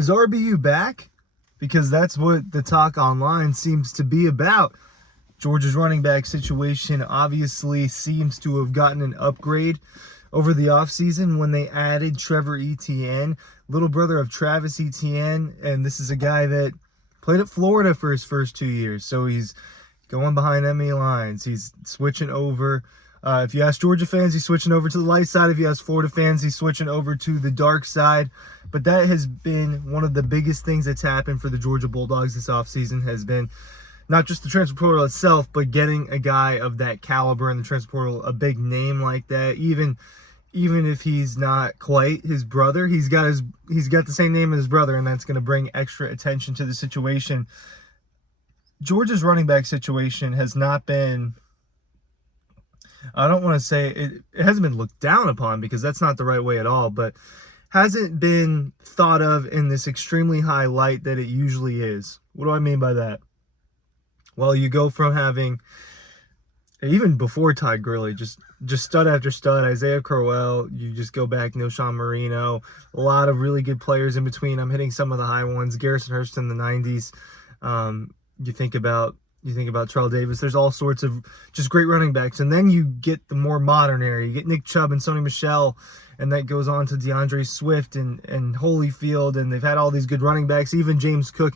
Is RBU back? Because that's what the talk online seems to be about. Georgia's running back situation obviously seems to have gotten an upgrade over the offseason when they added Trevor Etienne, little brother of Travis Etienne, and this is a guy that played at Florida for his first 2 years, so he's going behind enemy lines. He's switching over. If you ask Georgia fans, he's switching over to the light side. If you ask Florida fans, he's switching over to the dark side. But that has been one of the biggest things that's happened for the Georgia Bulldogs this offseason, has been not just the transfer portal itself, but getting a guy of that caliber in the transfer portal, a big name like that. Even if he's not quite his brother, he's got the same name as his brother, and that's going to bring extra attention to the situation. Georgia's running back situation has not been, I don't want to say it hasn't been looked down upon, because that's not the right way at all, but hasn't been thought of in this extremely high light that it usually is. What do I mean by that? Well, you go from having, even before Todd Gurley, just stud after stud, Isaiah Crowell, you just go back, Sean Marino, a lot of really good players in between. I'm hitting some of the high ones, Garrison Hurst in the 90s. You think about Terrell Davis. There's all sorts of just great running backs. And then you get the more modern era. You get Nick Chubb and Sony Michel, and that goes on to DeAndre Swift and Holyfield, and they've had all these good running backs. Even James Cook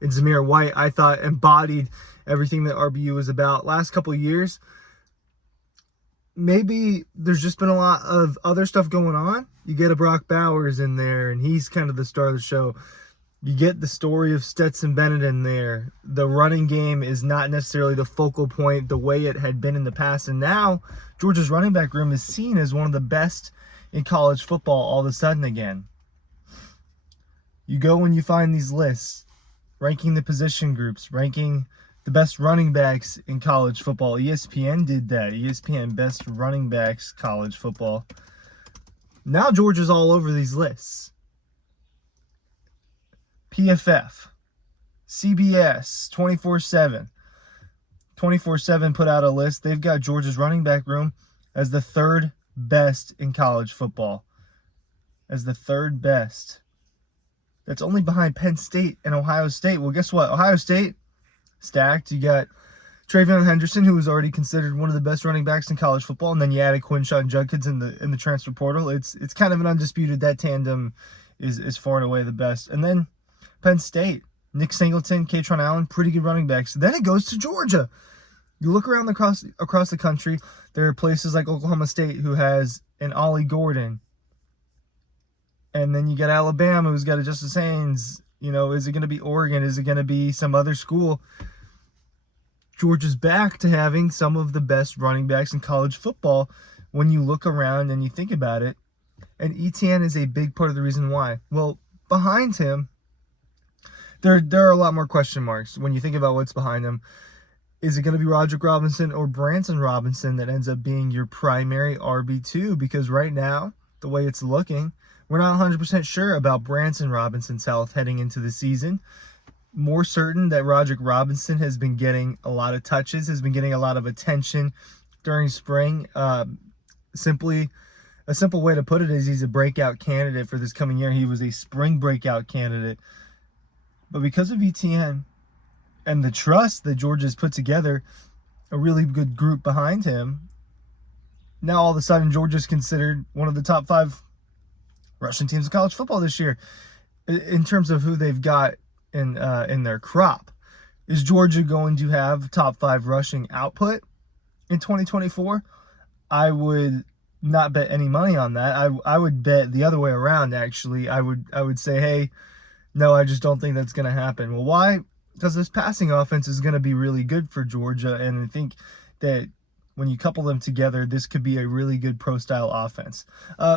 and Zamir White, I thought, embodied everything that RBU was about. Last couple of years, maybe there's just been a lot of other stuff going on. You get a Brock Bowers in there, and he's kind of the star of the show. You get the story of Stetson Bennett in there. The running game is not necessarily the focal point the way it had been in the past. And now Georgia's running back room is seen as one of the best in college football all of a sudden again. You go and you find these lists, ranking the position groups, ranking the best running backs in college football. ESPN did that. ESPN best running backs college football. Now Georgia's all over these lists. PFF, CBS, 24/7. 24/7 put out a list. They've got Georgia's running back room as the third best in college football. As the third best. That's only behind Penn State and Ohio State. Well, guess what? Ohio State, stacked. You got Travion Henderson, who was already considered one of the best running backs in college football, and then you added Quinshon Judkins in the transfer portal. It's kind of an undisputed, that tandem is far and away the best. And then Penn State, Nick Singleton, Katron Allen, pretty good running backs. Then it goes to Georgia. You look around across the country, there are places like Oklahoma State who has an Ollie Gordon. And then you got Alabama, who's got a Justice Haynes. You know, is it going to be Oregon? Is it going to be some other school? Georgia's back to having some of the best running backs in college football when you look around and you think about it. And Etienne is a big part of the reason why. Well, behind him, there are a lot more question marks when you think about what's behind him. Is it going to be Roderick Robinson or Branson Robinson that ends up being your primary RB2? Because right now, the way it's looking, we're not 100% sure about Branson Robinson's health heading into the season. More certain that Roderick Robinson has been getting a lot of touches, has been getting a lot of attention during spring. A simple way to put it is he's a breakout candidate for this coming year. He was a spring breakout candidate. But because of Etienne and the trust that Georgia's put together, a really good group behind him, now all of a sudden Georgia's considered one of the top 5 rushing teams in college football this year in terms of who they've got in their crop. Is Georgia going to have top 5 rushing output in 2024? I would not bet any money on that. I would bet the other way around, actually. I would say, hey, no, I just don't think that's going to happen. Well, why? Because this passing offense is going to be really good for Georgia, and I think that when you couple them together, this could be a really good pro-style offense.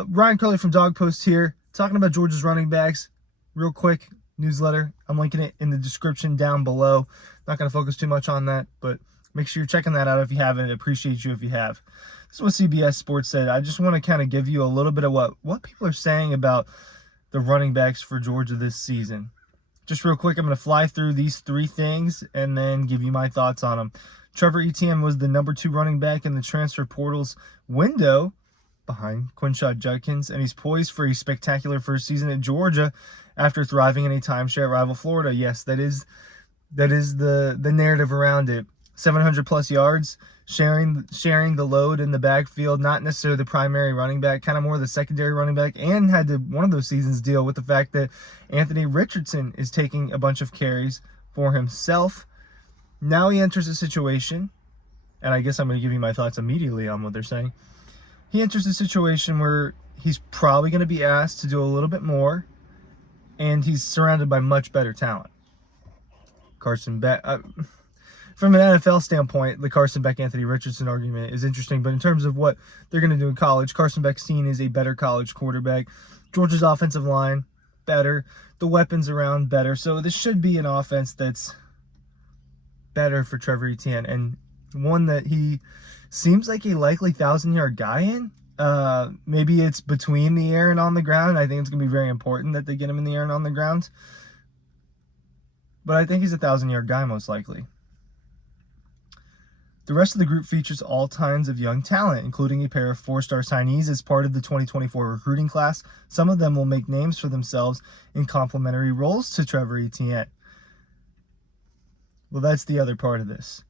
Ryan Curley from Dawg Post here, talking about Georgia's running backs. Real quick newsletter. I'm linking it in the description down below. Not going to focus too much on that, but make sure you're checking that out if you haven't. I appreciate you if you have. This is what CBS Sports said. I just want to kind of give you a little bit of what people are saying about the running backs for Georgia this season. Just real quick, I'm going to fly through these 3 things and then give you my thoughts on them. Trevor Etienne was the number 2 running back in the transfer portal's window behind Quinshon Judkins, and he's poised for a spectacular first season at Georgia after thriving in a timeshare at rival Florida. Yes, that is the narrative around it. 700 plus yards, sharing the load in the backfield, not necessarily the primary running back, kind of more the secondary running back, and had to one of those seasons deal with the fact that Anthony Richardson is taking a bunch of carries for himself. Now he enters a situation, and I guess I'm going to give you my thoughts immediately on what they're saying. He enters a situation where he's probably going to be asked to do a little bit more, and he's surrounded by much better talent. Carson Beck, from an NFL standpoint, the Carson Beck, Anthony Richardson argument is interesting, but in terms of what they're going to do in college, Carson Beck's seen as a better college quarterback. Georgia's offensive line, better. The weapons around, better. So this should be an offense that's better for Trevor Etienne, and one that he seems like a likely 1,000-yard guy in. Maybe it's between the air and on the ground. I think it's going to be very important that they get him in the air and on the ground. But I think he's a 1,000-yard guy most likely. The rest of the group features all kinds of young talent, including a pair of 4-star signees as part of the 2024 recruiting class. Some of them will make names for themselves in complementary roles to Trevor Etienne. Well, that's the other part of this.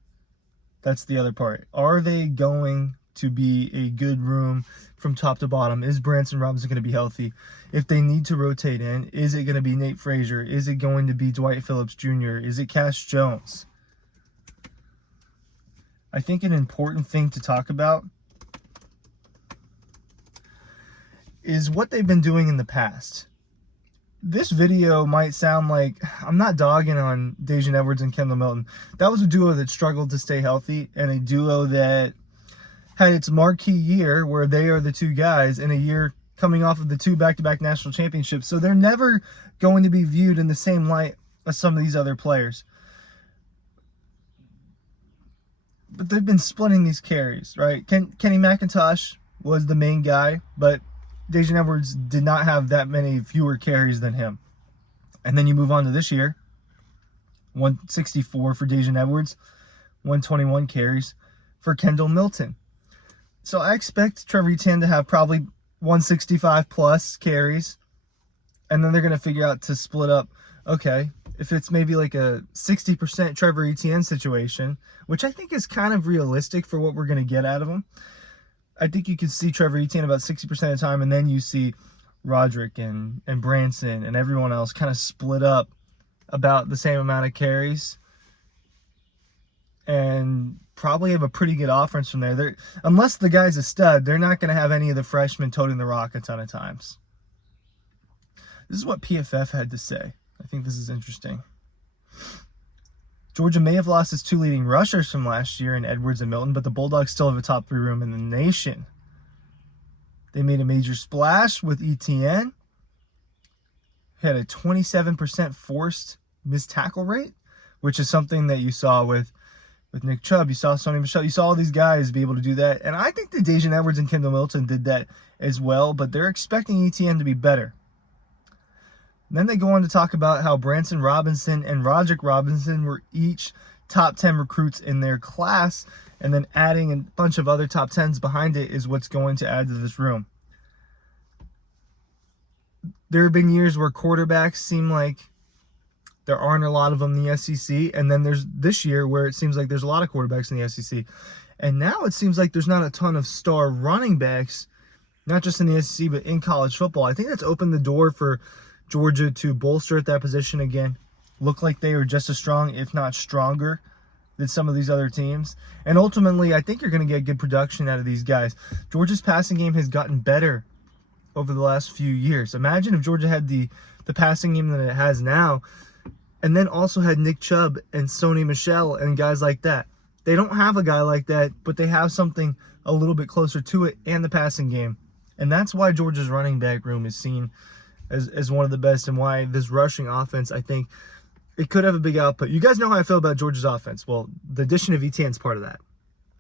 That's the other part. Are they going to be a good room from top to bottom? Is Branson Robinson going to be healthy? If they need to rotate in, is it going to be Nate Frazier? Is it going to be Dwight Phillips Jr.? Is it Cash Jones? I think an important thing to talk about is what they've been doing in the past. This video might sound like I'm not dogging on Daijun Edwards and Kendall Milton. That was a duo that struggled to stay healthy, and a duo that had its marquee year where they are the two guys in a year coming off of the 2 back-to-back national championships. So they're never going to be viewed in the same light as some of these other players. But they've been splitting these carries, right? Kenny McIntosh was the main guy, but Daijun Edwards did not have that many fewer carries than him. And then you move on to this year, 164 for Daijun Edwards, 121 carries for Kendall Milton. So I expect Trevor Etienne to have probably 165 plus carries, and then they're going to figure out to split up, okay, if it's maybe like a 60% Trevor Etienne situation, which I think is kind of realistic for what we're going to get out of him. I think you could see Trevor Etienne about 60% of the time, and then you see Roderick and Branson and everyone else kind of split up about the same amount of carries and probably have a pretty good offense from there. Unless the guy's a stud, they're not going to have any of the freshmen toting the rock a ton of times. This is what PFF had to say. I think this is interesting. Georgia may have lost its 2 leading rushers from last year in Edwards and Milton, but the Bulldogs still have a top 3 room in the nation. They made a major splash with Etienne. He had a 27% forced missed tackle rate, which is something that you saw with Nick Chubb. You saw Sony Michel. You saw all these guys be able to do that. And I think that Daijun Edwards and Kendall Milton did that as well, but they're expecting Etienne to be better. Then they go on to talk about how Branson Robinson and Roderick Robinson were each top 10 recruits in their class, and then adding a bunch of other top 10s behind it is what's going to add to this room. There have been years where quarterbacks seem like there aren't a lot of them in the SEC, and then there's this year where it seems like there's a lot of quarterbacks in the SEC. And now it seems like there's not a ton of star running backs, not just in the SEC, but in college football. I think that's opened the door for Georgia to bolster at that position again, look like they are just as strong, if not stronger, than some of these other teams. And ultimately, I think you're going to get good production out of these guys. Georgia's passing game has gotten better over the last few years. Imagine if Georgia had the passing game that it has now, and then also had Nick Chubb and Sony Michel and guys like that. They don't have a guy like that, but they have something a little bit closer to it, and the passing game. And that's why Georgia's running back room is seen as one of the best, and why this rushing offense, I think, it could have a big output. You guys know how I feel about Georgia's offense. Well, the addition of Etienne's part of that.